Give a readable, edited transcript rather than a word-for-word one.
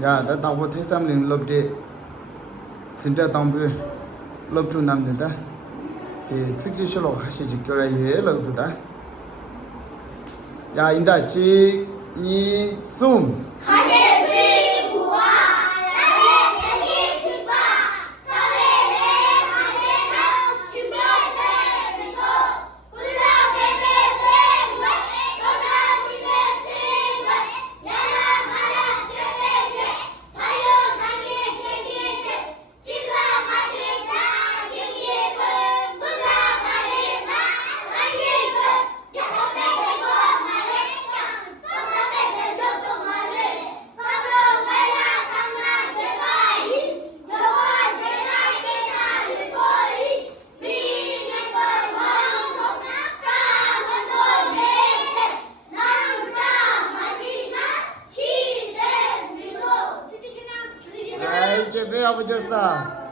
야, 나 당고 태삼링 럽데 진짜 당부 럽주 남는다. 그 특지실로 가시지 거라 예 럽두다. 야, 인다 지니 숨. 이제 배 아버지였다.